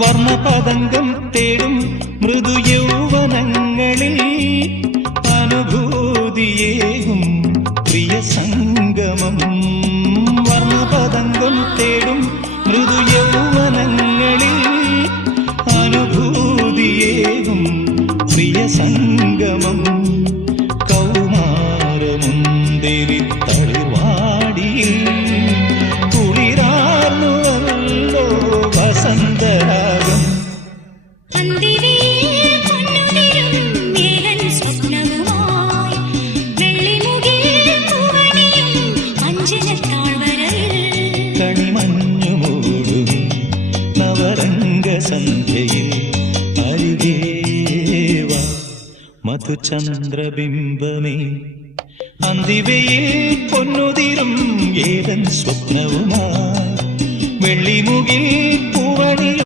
വർണ്ണപതംഗം തേടും മൃദു യൗവനങ്ങളിൽ അനുഭൂതിയേകും പ്രിയ സംഗമം. വർണ്ണപതംഗം തേടും മൃദു യൗവനങ്ങളിൽ അനുഭൂതിയേകും പ്രിയ സംഗമം. കൗമാരമുന്തിരി തളിർവാടിയിൽ കുളിരാർന്നുവല്ലോ വസന്തരാഗം. കണിമഞ്ഞു മൂടും നവരംഗ സന്ധ്യയിൽ അരികേവ മധുചന്ദ്രബിംബമേ. അന്തിവയിൽ പൊന്നുതിരും ഏതൻ സ്വപ്നവുമായി വെള്ളിമുകിൽ